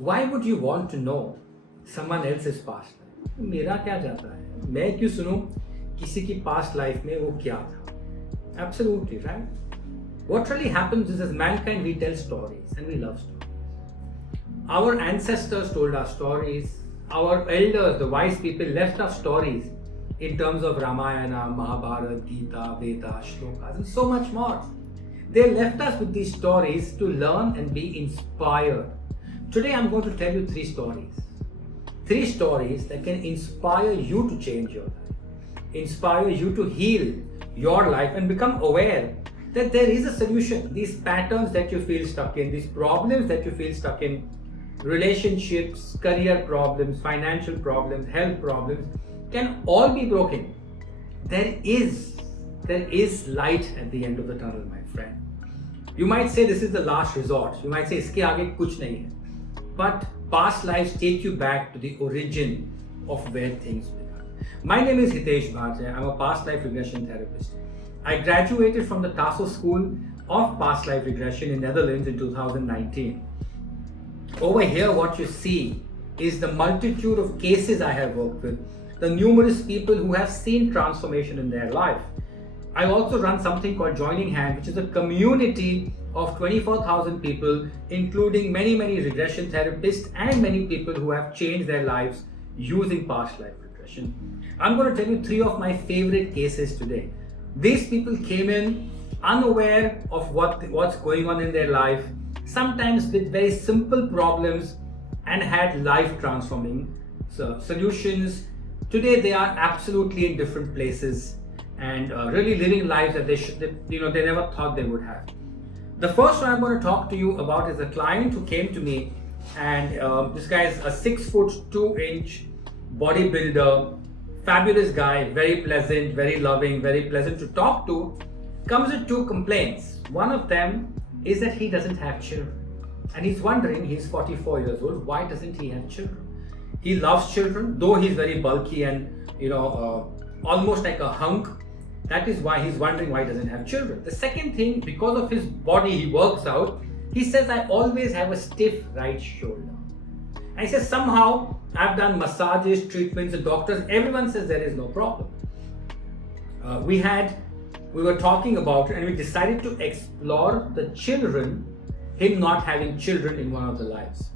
Why would you want to know someone else's past life? मेरा क्या जाता है? मैं क्यों सुनूं किसी की past life में वो क्या था? Absolutely, right? What really happens is, as mankind, we tell stories and we love stories. Our ancestors told us stories. Our elders, the wise people, left us stories in terms of Ramayana, Mahabharata, Gita, Vedas, Shlokas, and so much more. They left us with these stories to learn and be inspired. Today I'm going to tell you three stories. Three stories that can inspire you to change your life, inspire you to heal your life and become aware that there is a solution. These patterns that you feel stuck in, these problems that you feel stuck in, relationships, career problems, financial problems, health problems, can all be broken. There is light at the end of the tunnel, my friend. You might say this is the last resort. You might say iske aage kuch nahi hai. But past lives take you back to the origin of where things began. My name is Hitesh. I'm a past life regression therapist. I graduated from the Tasso School of Past Life Regression in Netherlands in 2019. Over here, what you see is the multitude of cases I have worked with, the numerous people who have seen transformation in their life. I also run something called JoiningHands, which is a community of 24,000 people, including many regression therapists and many people who have changed their lives using past life regression. I'm going to tell you three of my favorite cases today. These people came in unaware of what's going on in their life, sometimes with very simple problems, and had life transforming solutions. Today they are absolutely in different places and really living lives that they never thought they would have. The first one I'm going to talk to you about is a client who came to me, and this guy is a 6'2" bodybuilder, fabulous guy, very pleasant, very loving, very pleasant to talk to. Comes with two complaints. One of them is that he doesn't have children, and he's wondering, he's 44 years old, why doesn't he have children? He loves children, though he's very bulky and almost like a hunk. That is why he's wondering why he doesn't have children. The second thing, because of his body, he works out. He says, I always have a stiff right shoulder. And he says, somehow I've done massages, treatments, and doctors, everyone says there is no problem. We were talking about it, and we decided to explore the children, him not having children in one of the lives.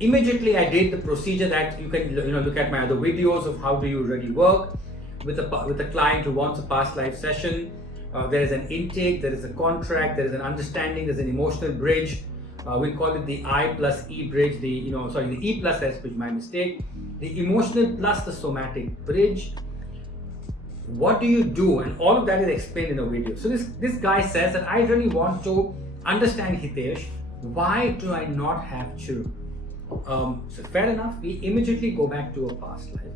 Immediately I did the procedure that you can look at my other videos of how do you really work with a client who wants a past life session. There is an intake, there is a contract, there is an understanding, there's an emotional bridge. We call it the I plus E bridge, the E plus S bridge, my mistake. The emotional plus the somatic bridge. What do you do? And all of that is explained in a video. So this guy says that I really want to understand, Hitesh, why do I not have children? So fair enough, we immediately go back to a past life.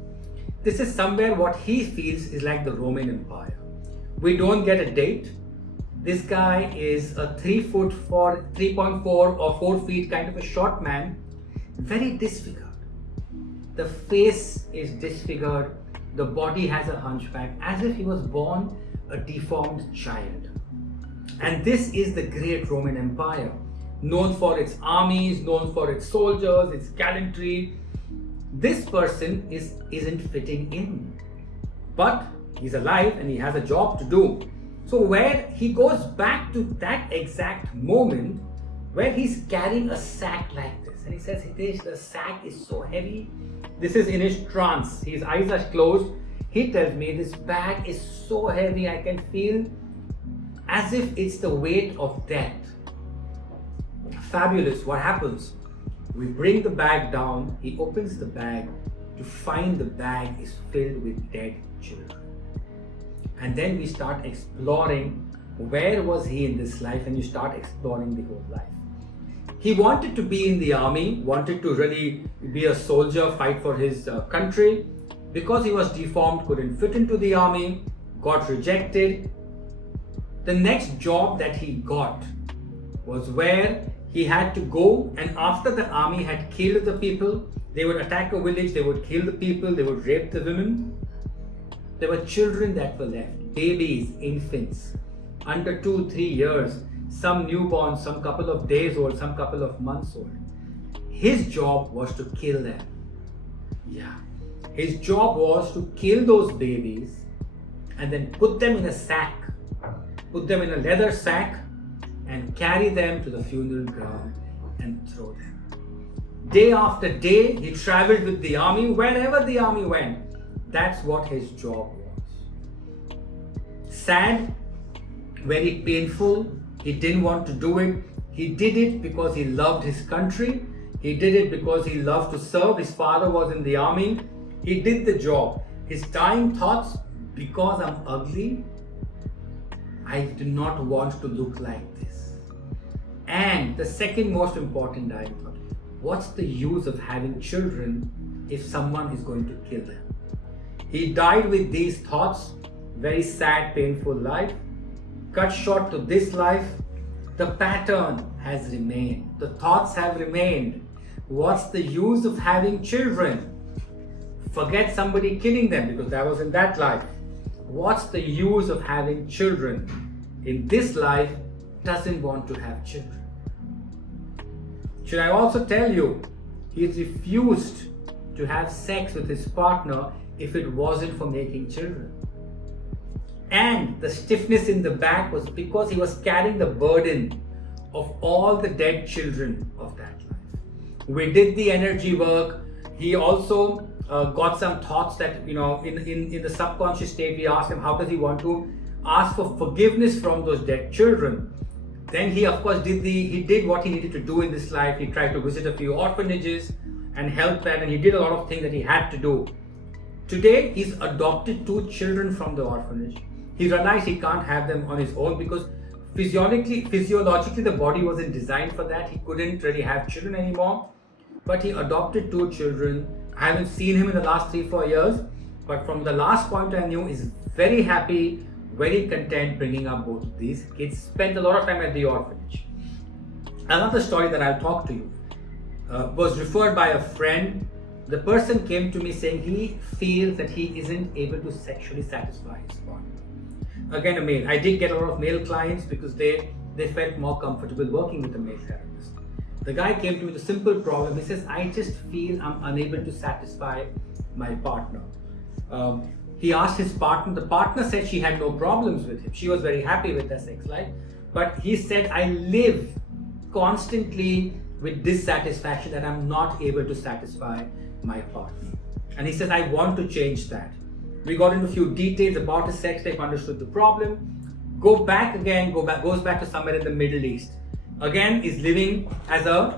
This is somewhere what he feels is like the Roman Empire. We don't get a date. This guy is a 3.4 or 4 feet kind of a short man, very disfigured. The face is disfigured. The body has a hunchback, as if he was born a deformed child. And this is the great Roman Empire, known for its armies, known for its soldiers, its gallantry. This person isn't fitting in, but he's alive and he has a job to do. So where he goes back to that exact moment where he's carrying a sack like this, and he says, Hitesh, the sack is so heavy. This is in his trance. His eyes are closed. He tells me, this bag is so heavy, I can feel as if it's the weight of death. Fabulous. What happens? We bring the bag down. He opens the bag to find the bag is filled with dead children. And then we start exploring where was he in this life, and you start exploring the whole life. He wanted to be in the army, wanted to really be a soldier, fight for his country. Because he was deformed, couldn't fit into the army, got rejected. The next job that he got was where he had to go, and after the army had killed the people, they would attack a village, they would kill the people, they would rape the women. There were children that were left, babies, infants, under 2-3 years, some newborn, some couple of days old, some couple of months old. his job was to kill them. Yeah. His job was to kill those babies and then put them in a sack, put them in a leather sack and carry them to the funeral ground and throw them. Day after day, he traveled with the army wherever the army went. That's what his job was. Sad, very painful. He didn't want to do it. He did it because he loved his country. He did it because he loved to serve. His father was in the army. He did the job. His dying thoughts, because I'm ugly, I do not want to look like this. And the second most important dying thought, what's the use of having children if someone is going to kill them? He died with these thoughts, very sad, painful life. Cut short to this life, the pattern has remained. The thoughts have remained. What's the use of having children? Forget somebody killing them because that was in that life. What's the use of having children? In this life, doesn't want to have children. Should I also tell you, he refused to have sex with his partner if it wasn't for making children. And the stiffness in the back was because he was carrying the burden of all the dead children of that life. We did the energy work. He also got some thoughts that, in the subconscious state, we asked him, how does he want to ask for forgiveness from those dead children? Then he, of course, did what he needed to do in this life. He tried to visit a few orphanages and help that, and he did a lot of things that he had to do. Today, he's adopted 2 children from the orphanage. He realized he can't have them on his own because physiologically the body wasn't designed for that. He couldn't really have children anymore. But he adopted 2 children. I haven't seen him in the last 3-4 years, but from the last point I knew, he's very happy, very content bringing up both of these kids. Spent a lot of time at the orphanage. Another story that I'll talk to you was referred by a friend. The person came to me saying he feels that he isn't able to sexually satisfy his partner. Again, a male. I did get a lot of male clients because they felt more comfortable working with a male therapist. The guy came to me with a simple problem. He says, I just feel I'm unable to satisfy my partner. He asked his partner. The partner said she had no problems with him. She was very happy with their sex life. But he said, I live constantly with dissatisfaction that I'm not able to satisfy my partner. And he says, I want to change that. We got into a few details about his sex life, understood the problem. Goes back to somewhere in the Middle East. Again, is living as a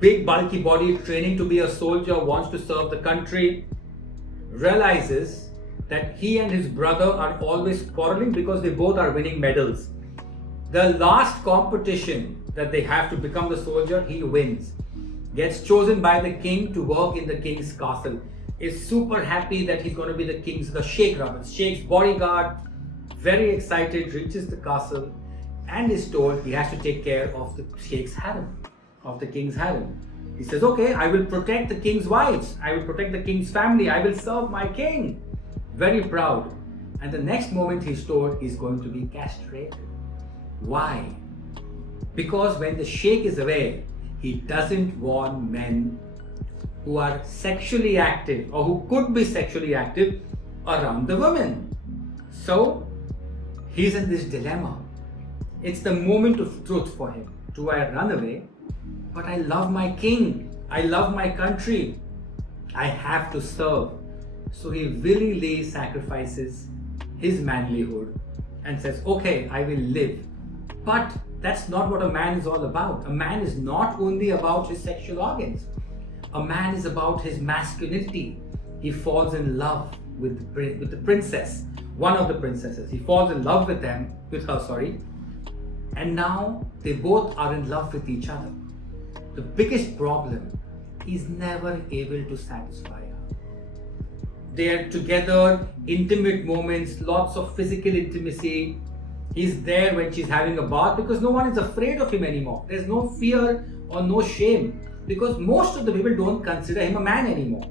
big bulky body, training to be a soldier, wants to serve the country. Realizes that he and his brother are always quarreling because they both are winning medals. The last competition that they have to become the soldier, he wins. Gets chosen by the king to work in the king's castle. Is super happy that he's going to be the Sheikh's bodyguard. Very excited, reaches the castle and is told he has to take care of the Sheikh's harem, of the king's harem. He says, okay, I will protect the king's wives. I will protect the king's family. I will serve my king. Very proud. And the next moment he's told he's going to be castrated. Why? Because when the Sheikh is away, he doesn't want men who are sexually active or who could be sexually active around the women. So he's in this dilemma. It's the moment of truth for him. Do I run away? But I love my king. I love my country. I have to serve. So he willingly sacrifices his manlyhood and says, okay, I will live. But that's not what a man is all about. A man is not only about his sexual organs. A man is about his masculinity. He falls in love with the princess, one of the princesses. He falls in love with her, and now they both are in love with each other. The biggest problem, he's never able to satisfy her. They are together, intimate moments, lots of physical intimacy. He's there when she's having a bath because no one is afraid of him anymore. There's no fear or no shame because most of the people don't consider him a man anymore.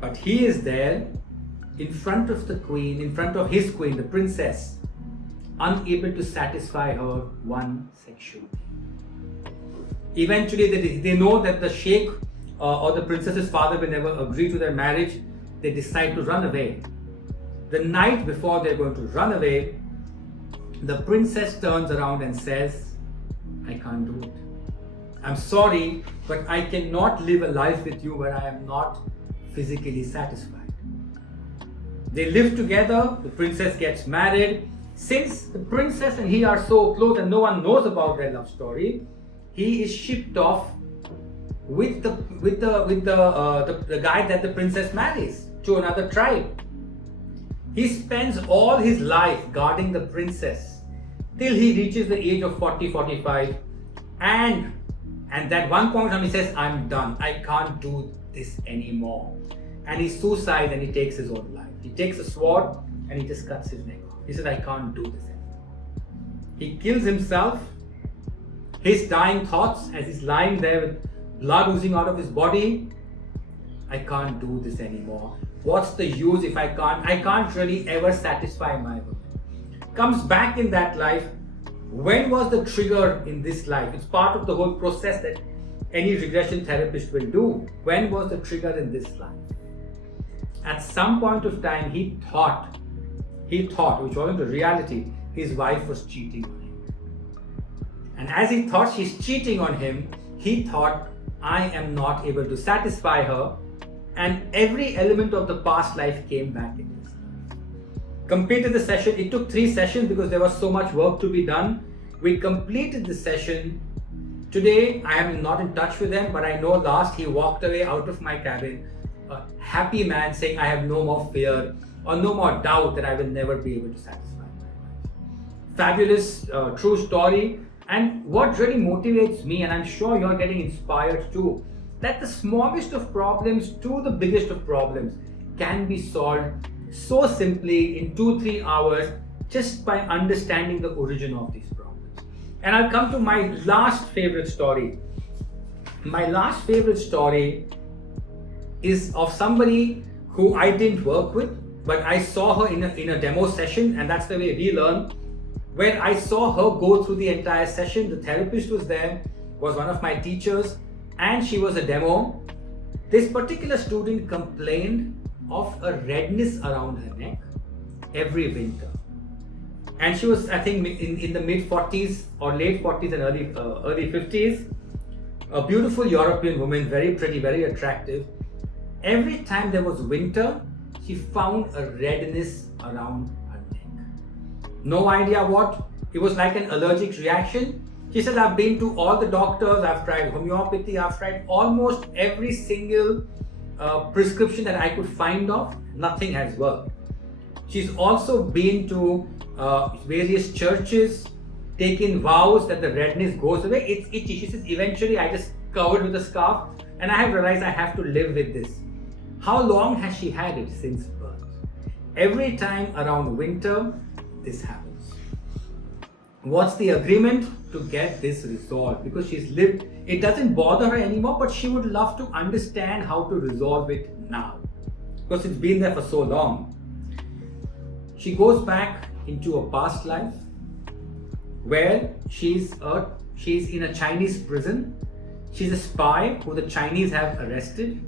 But he is there in front of the queen, in front of his queen, the princess, unable to satisfy her one sexually. Eventually, they know that the sheikh or the princess's father will never agree to their marriage. They decide to run away. The night before they're going to run away, the princess turns around and says, I can't do it. I'm sorry, but I cannot live a life with you where I am not physically satisfied. They live together, the princess gets married. Since the princess and he are so close and no one knows about their love story, he is shipped off with the guy that the princess marries to another tribe. He spends all his life guarding the princess till he reaches the age of 40, 45, and that one point he says, I'm done, I can't do this anymore. And he suicides and he takes his own life. He takes a sword and he just cuts his neck off. He says, I can't do this anymore. He kills himself. His dying thoughts as he's lying there with blood oozing out of his body, I can't do this anymore. What's the use if I can't really ever satisfy my woman. Comes back in that life. When was the trigger in this life? It's part of the whole process that any regression therapist will do. When was the trigger in this life? At some point of time, he thought, which wasn't a reality, his wife was cheating on him. And as he thought she's cheating on him, he thought, I am not able to satisfy her. And every element of the past life came back in his life. Completed the session. It took 3 sessions because there was so much work to be done. We completed the session. Today, I am not in touch with him, but I know last he walked away out of my cabin, a happy man saying, I have no more fear or no more doubt that I will never be able to satisfy my wife. Fabulous, true story. And what really motivates me, and I'm sure you're getting inspired too, that the smallest of problems to the biggest of problems can be solved so simply in 2-3 hours just by understanding the origin of these problems. And I'll come to my last favorite story. My last favorite story is of somebody who I didn't work with, but I saw her in a demo session, and that's the way we learn. When I saw her go through the entire session, the therapist was there, was one of my teachers, and she was a demo. This particular student complained of a redness around her neck every winter. And she was, I think, in the mid 40s or late 40s and early 50s. A beautiful European woman, very pretty, very attractive. Every time there was winter, she found a redness around her neck. No idea what. It was like an allergic reaction. She said, I've been to all the doctors, I've tried homeopathy, I've tried almost every single prescription that I could find of. Nothing has worked. She's also been to various churches, taken vows that the redness goes away. It's itchy. She says, eventually I just covered with a scarf and I have realized I have to live with this. How long has she had it? Since birth. Every time around winter, this happens. What's the agreement? To get this resolved, because she's lived, it doesn't bother her anymore, but she would love to understand how to resolve it now, because it's been there for so long. She goes back into a past life where she's in a Chinese prison. She's a spy who the Chinese have arrested.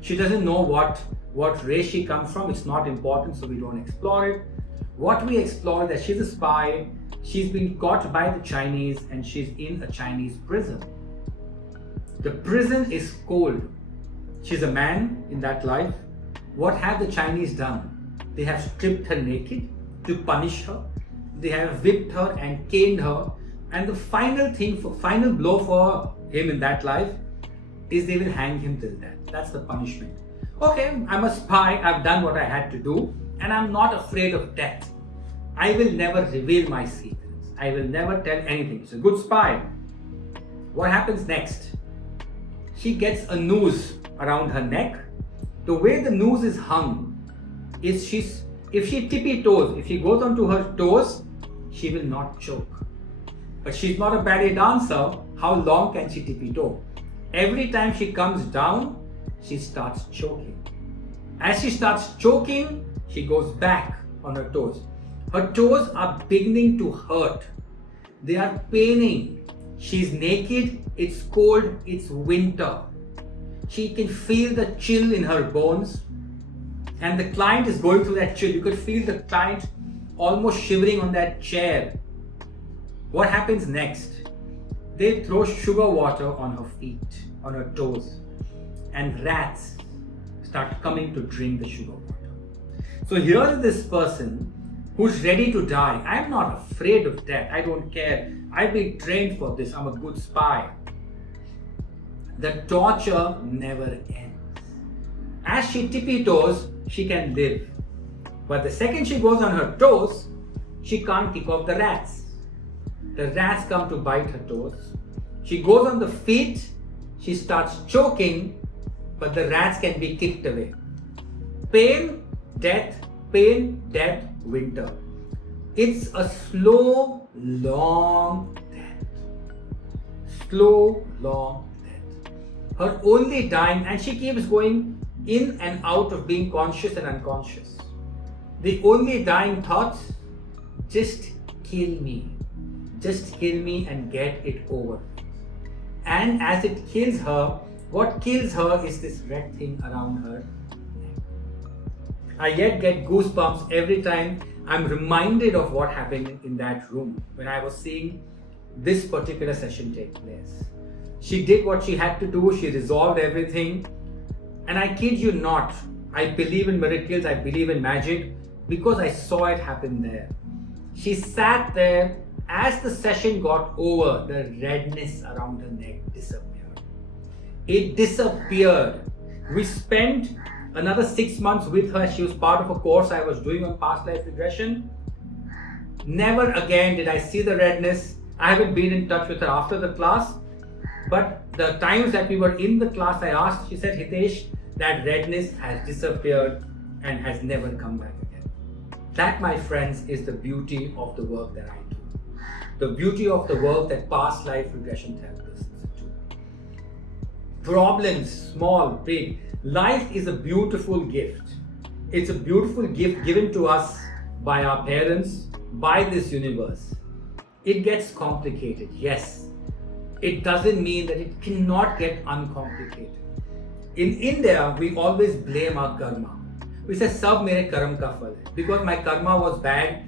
She doesn't know what race she comes from. It's not important, so we don't explore it. What we explore is that she's a spy. She's been caught by the Chinese and she's in a Chinese prison. The prison is cold. She's a man in that life. What have the Chinese done? They have stripped her naked to punish her. They have whipped her and caned her. And the final blow for him in that life is they will hang him till death. That's the punishment. Okay, I'm a spy. I've done what I had to do and I'm not afraid of death. I will never reveal my secrets. I will never tell anything. It's a good spy. What happens next? She gets a noose around her neck. The way the noose is hung is if she tippy toes, if she goes onto her toes, she will not choke. But she's not a ballet dancer. How long can she tippy toe? Every time she comes down, she starts choking. As she starts choking, she goes back on her toes. Her toes are beginning to hurt. They are paining. She's naked, it's cold, it's winter. She can feel the chill in her bones. And the client is going through that chill. You could feel the client almost shivering on that chair. What happens next? They throw sugar water on her feet, on her toes. And rats start coming to drink the sugar water. So here is this person who's ready to die. I'm not afraid of death. I don't care. I've been trained for this. I'm a good spy. The torture never ends. As she tippy-toes, she can live. But the second she goes on her toes, she can't kick off the rats. The rats come to bite her toes. She goes on the feet, she starts choking, but the rats can be kicked away. Pain, death, winter. It's a slow, long death. Slow, long death. Her only dying, and she keeps going in and out of being conscious and unconscious. The only dying thoughts, just kill me. Just kill me and get it over. And as it kills her, what kills her is this red thing around her neck. I yet get goosebumps every time I'm reminded of what happened in that room when I was seeing this particular session take place. She did what she had to do, she resolved everything. And I kid you not, I believe in miracles, I believe in magic because I saw it happen there. She sat there. As the session got over, the redness around her neck disappeared. It disappeared. We spent another 6 months with her. She was part of a course I was doing on past life regression. Never again did I see the redness. I haven't been in touch with her after the class. But the times that we were in the class, I asked, she said, Hitesh, that redness has disappeared and has never come back again. That, my friends, is the beauty of the work that I do. The beauty of the work that past life regression therapists do. Problems, small, big. Life is a beautiful gift. It's a beautiful gift given to us by our parents, by this universe. It gets complicated, yes. It doesn't mean that it cannot get uncomplicated. In India, we always blame our karma. We say, "Sab mere karma ka phal hai." Because my karma was bad,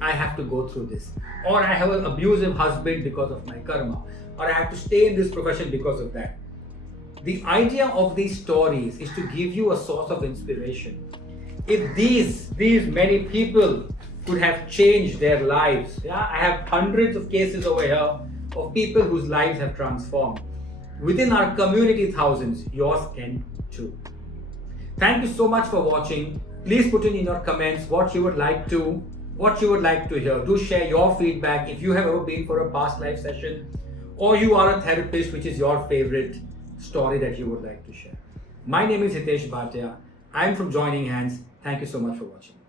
I have to go through this. Or I have an abusive husband because of my karma. Or I have to stay in this profession because of that. The idea of these stories is to give you a source of inspiration. If these many people could have changed their lives, I have hundreds of cases over here of people whose lives have transformed. Within our community, thousands, yours can too. Thank you so much for watching. Please put in your comments what you would like to hear. Do share your feedback if you have ever been for a past life session or you are a therapist, which is your favorite story that you would like to share. My name is Hitesh Bhatia. I'm from Joining Hands. Thank you so much for watching.